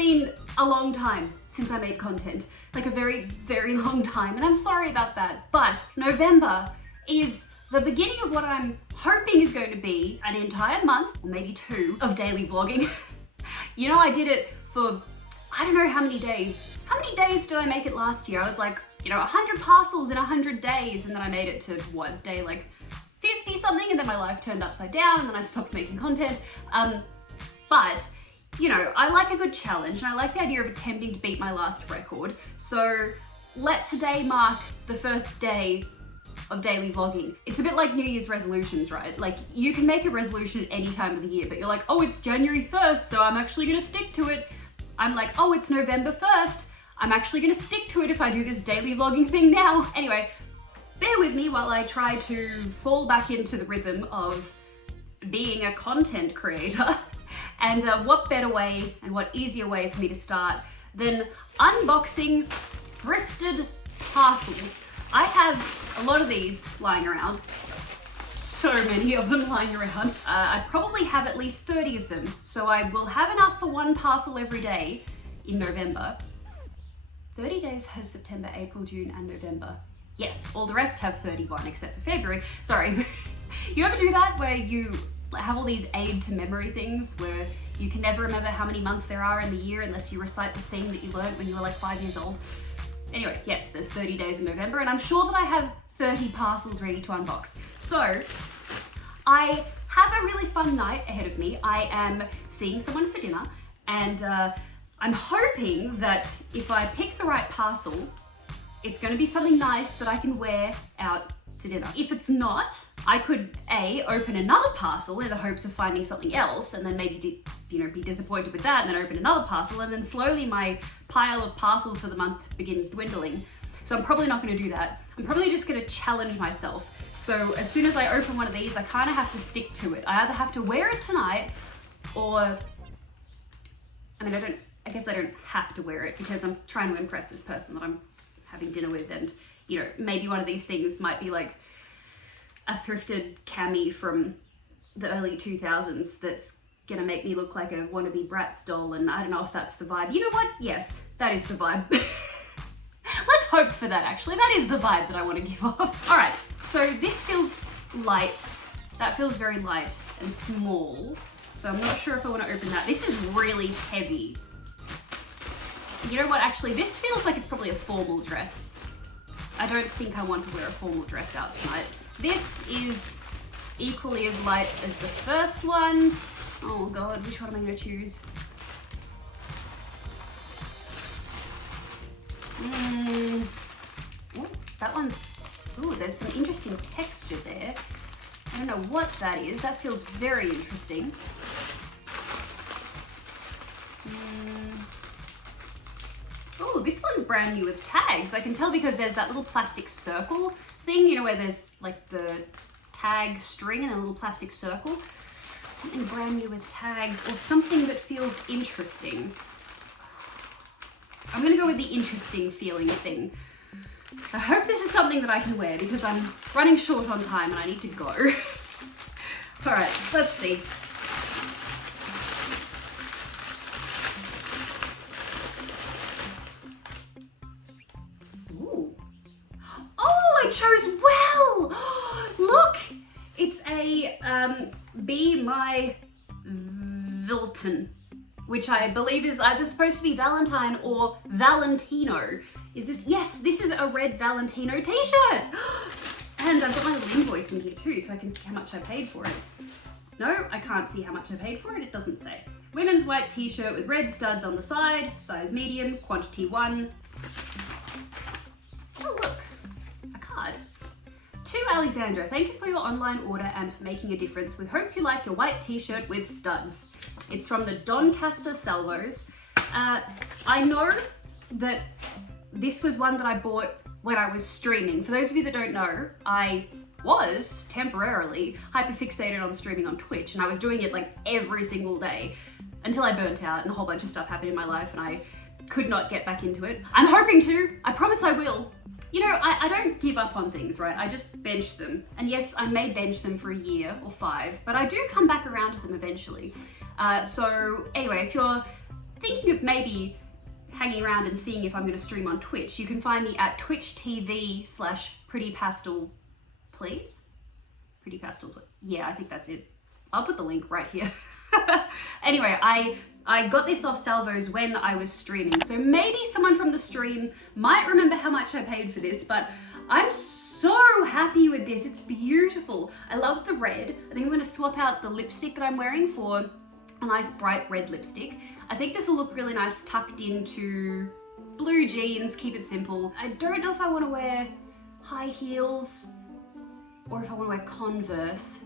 been a long time since I made content, like a very, very long time, and I'm sorry about that. But November is the beginning of what I'm hoping is going to be an entire month, or maybe 2, of daily vlogging. You know, I did it for, I don't know how many days. How many days did I make it last year? I was like, you know, 100 parcels in 100 days, and then I made it to, what, day like 50 something, and then my life turned upside down, and then I stopped making content. But, you know, I like a good challenge, and I like the idea of attempting to beat my last record. So let today mark the first day of daily vlogging. It's a bit like New Year's resolutions, right? Like, you can make a resolution at any time of the year, but you're like, oh, it's January 1st, so I'm actually gonna stick to it. I'm like, oh, it's November 1st, I'm actually gonna stick to it if I do this daily vlogging thing now. Anyway, bear with me while I try to fall back into the rhythm of being a content creator. And what better way and what easier way for me to start than unboxing thrifted parcels. I have a lot of these lying around, so many of them lying around. I probably have at least 30 of them, so I will have enough for one parcel every day in November. 30 days has September, April, June, and November. Yes, all the rest have 31 except for February. Sorry. You ever do that where you have all these aid to memory things where you can never remember how many months there are in the year unless you recite the thing that you learned when you were like 5 years old? Anyway, yes, there's 30 days in November, and I'm sure that I have 30 parcels ready to unbox. So, I have a really fun night ahead of me. I am seeing someone for dinner, and I'm hoping that if I pick the right parcel, it's gonna be something nice that I can wear out to dinner. If it's not, I could open another parcel in the hopes of finding something else, and then maybe be disappointed with that, and then open another parcel, and then slowly my pile of parcels for the month begins dwindling. So I'm probably not going to do that. I'm probably just going to challenge myself. So as soon as I open one of these, I kind of have to stick to it. I either have to wear it tonight, or I guess I don't have to wear it because I'm trying to impress this person that I'm having dinner with, and you know, maybe one of these things might be like a thrifted cami from the early 2000s that's gonna make me look like a wannabe Bratz doll, and I don't know if that's the vibe. You know what? Yes, that is the vibe. Let's hope for that, actually. That is the vibe that I want to give off. All right, so this feels light. That feels very light and small, so I'm not sure if I want to open that. This is really heavy. You know what? Actually, this feels like it's probably a formal dress. I don't think I want to wear a formal dress out tonight. This is equally as light as the first one. Oh God, which one am I gonna choose? Ooh, that one's, ooh, there's some interesting texture there. I don't know what that is. That feels very interesting. Oh, this one's brand new with tags. I can tell because there's that little plastic circle thing, you know, where there's like the tag string and a little plastic circle. Something brand new with tags, or something that feels interesting. I'm gonna go with the interesting feeling thing. I hope this is something that I can wear because I'm running short on time and I need to go. All right, let's see. Ooh. Oh, I chose well. Look, it's a Be My Vilton, which I believe is either supposed to be Valentine or Valentino. Is this? Yes, this is a red Valentino t-shirt. And I've got my little invoice in here too, so I can see how much I paid for it. No, I can't see how much I paid for it. It doesn't say. Women's white t-shirt with red studs on the side, size medium, quantity 1. Oh look, a card. To Alexandra, thank you for your online order and for making a difference. We hope you like your white t-shirt with studs. It's from the Doncaster Salvos. I know that this was one that I bought when I was streaming. For those of you that don't know, I was temporarily hyperfixated on streaming on Twitch, and I was doing it like every single day until I burnt out and a whole bunch of stuff happened in my life and I could not get back into it. I'm hoping to. I promise I will. You know, I don't give up on things, right? I just bench them. And yes, I may bench them for a year or 5, but I do come back around to them eventually. So anyway, if you're thinking of maybe hanging around and seeing if I'm going to stream on Twitch, you can find me at Twitch TV/PrettyPastel, please. Pretty Pastel, yeah, I think that's it. I'll put the link right here. Anyway, I got this off Salvos when I was streaming, so maybe someone from the stream might remember how much I paid for this, but I'm so happy with this. It's beautiful. I love the red. I think I'm going to swap out the lipstick that I'm wearing for a nice bright red lipstick. I think this will look really nice tucked into blue jeans, keep it simple. I don't know if I want to wear high heels or if I want to wear Converse.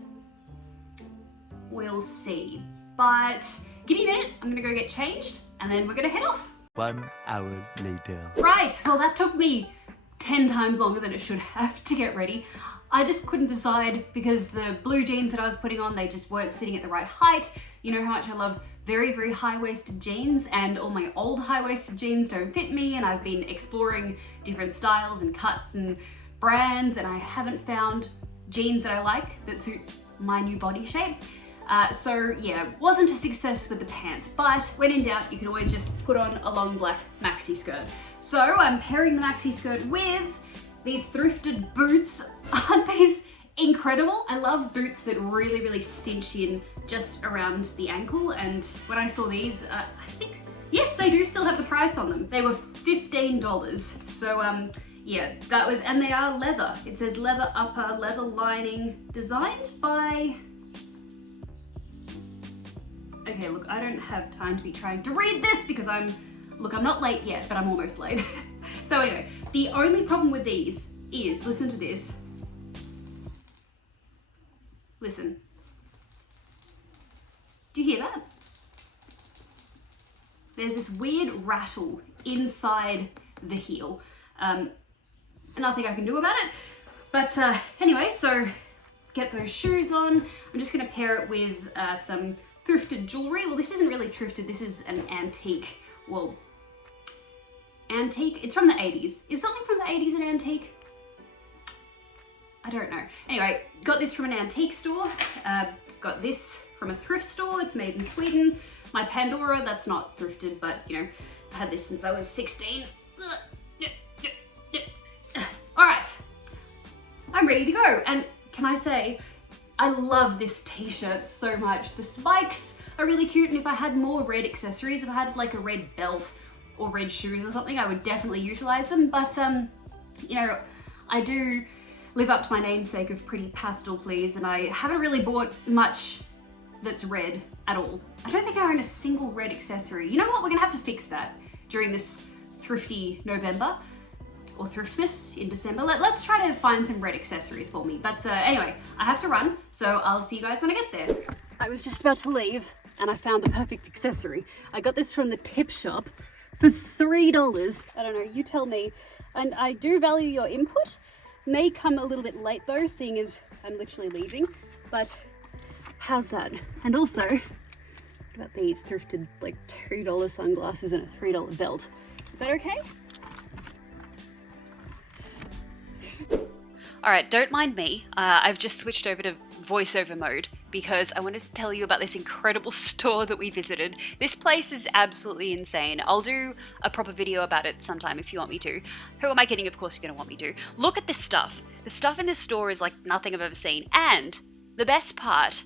We'll see. But give me a minute, I'm gonna go get changed and then we're gonna head off. 1 hour later. Right, well that took me 10 times longer than it should have to get ready. I just couldn't decide because the blue jeans that I was putting on, they just weren't sitting at the right height. You know how much I love very, very high-waisted jeans, and all my old high-waisted jeans don't fit me, and I've been exploring different styles and cuts and brands, and I haven't found jeans that I like that suit my new body shape. So yeah, wasn't a success with the pants, but when in doubt, you can always just put on a long black maxi skirt. So I'm pairing the maxi skirt with these thrifted boots. Aren't these incredible? I love boots that really, really cinch in just around the ankle, and when I saw these, I think, yes, they do still have the price on them. They were $15. So yeah, that was, and they are leather. It says leather upper, leather lining, designed by, okay, look, I don't have time to be trying to read this because I'm not late yet, but I'm almost late. So anyway, the only problem with these is, listen to this. Listen. Do you hear that? There's this weird rattle inside the heel. Nothing I can do about it. But anyway, so get those shoes on. I'm just gonna pair it with some thrifted jewelry. Well, this isn't really thrifted, this is an antique. Well, antique, it's from the 80s. Is something from the 80s an antique? I don't know. Anyway, got this from an antique store. Got this from a thrift store. It's made in Sweden. My Pandora, that's not thrifted, but you know, I had this since I was 16. All right, I'm ready to go. And can I say, I love this t-shirt so much. The spikes are really cute, and if I had more red accessories, if I had like a red belt or red shoes or something, I would definitely utilize them. But you know, I do live up to my namesake of Pretty Pastel Please, and I haven't really bought much that's red at all. I don't think I own a single red accessory. You know what, we're gonna have to fix that during this thrifty November, or Thriftmas in December. Let's try to find some red accessories for me. But anyway, I have to run, so I'll see you guys when I get there. I was just about to leave and I found the perfect accessory. I got this from the tip shop for $3. I don't know, you tell me. And I do value your input. May come a little bit late though, seeing as I'm literally leaving, but how's that? And also, what about these thrifted like $2 sunglasses and a $3 belt? Is that okay? All right, don't mind me. I've just switched over to voiceover mode because I wanted to tell you about this incredible store that we visited. This place is absolutely insane. I'll do a proper video about it sometime if you want me to. Who am I kidding? Of course you're gonna want me to. Look at this stuff. The stuff in this store is like nothing I've ever seen. And the best part,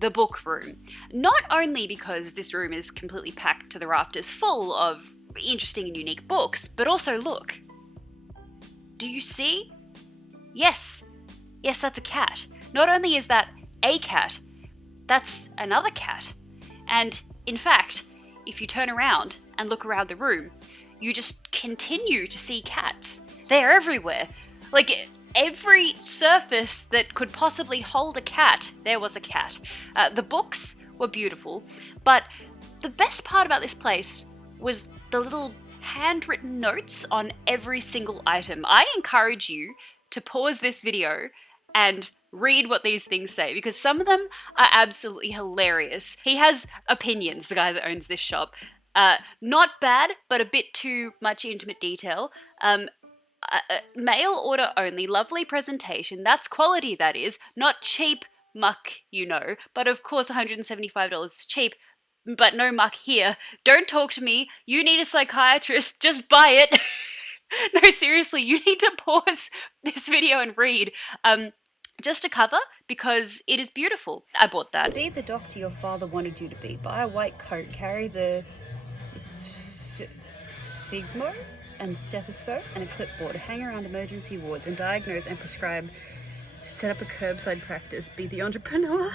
the book room. Not only because this room is completely packed to the rafters full of interesting and unique books, but also look. Do you see? Yes, that's a cat. Not only is that a cat, that's another cat. And in fact, if you turn around and look around the room, you just continue to see cats. They're everywhere. Like every surface that could possibly hold a cat, there was a cat. The books were beautiful, but the best part about this place was the little handwritten notes on every single item. I encourage you to pause this video and read what these things say, because some of them are absolutely hilarious. He has opinions, the guy that owns this shop. Not bad, but a bit too much intimate detail. Mail order only, lovely presentation. That's quality, that is. Not cheap muck, you know. But of course, $175 is cheap. but no muck here. Don't talk to me. You need a psychiatrist. Just buy it. No, seriously, you need to pause this video and read. Just a cover, because it is beautiful. I bought that. Be the doctor your father wanted you to be. Buy a white coat. Carry the sphygmo and stethoscope and a clipboard. Hang around emergency wards and diagnose and prescribe. Set up a curbside practice. Be the entrepreneur.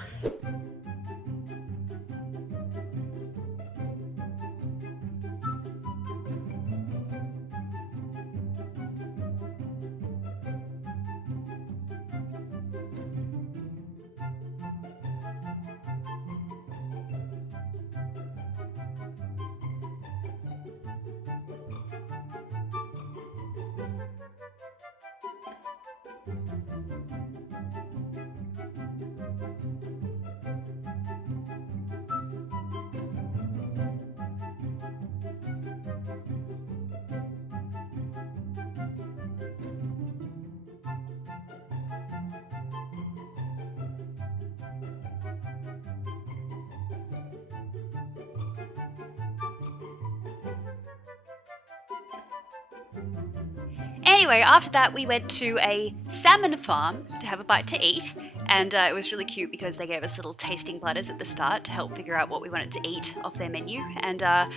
Anyway, after that we went to a salmon farm to have a bite to eat, and it was really cute because they gave us little tasting bladders at the start to help figure out what we wanted to eat off their menu, and I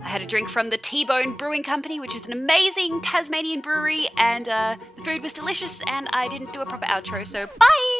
had a drink from the T-Bone Brewing Company, which is an amazing Tasmanian brewery, and the food was delicious, and I didn't do a proper outro, so bye!